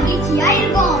மகிழ்ச்சியா இருக்கோம்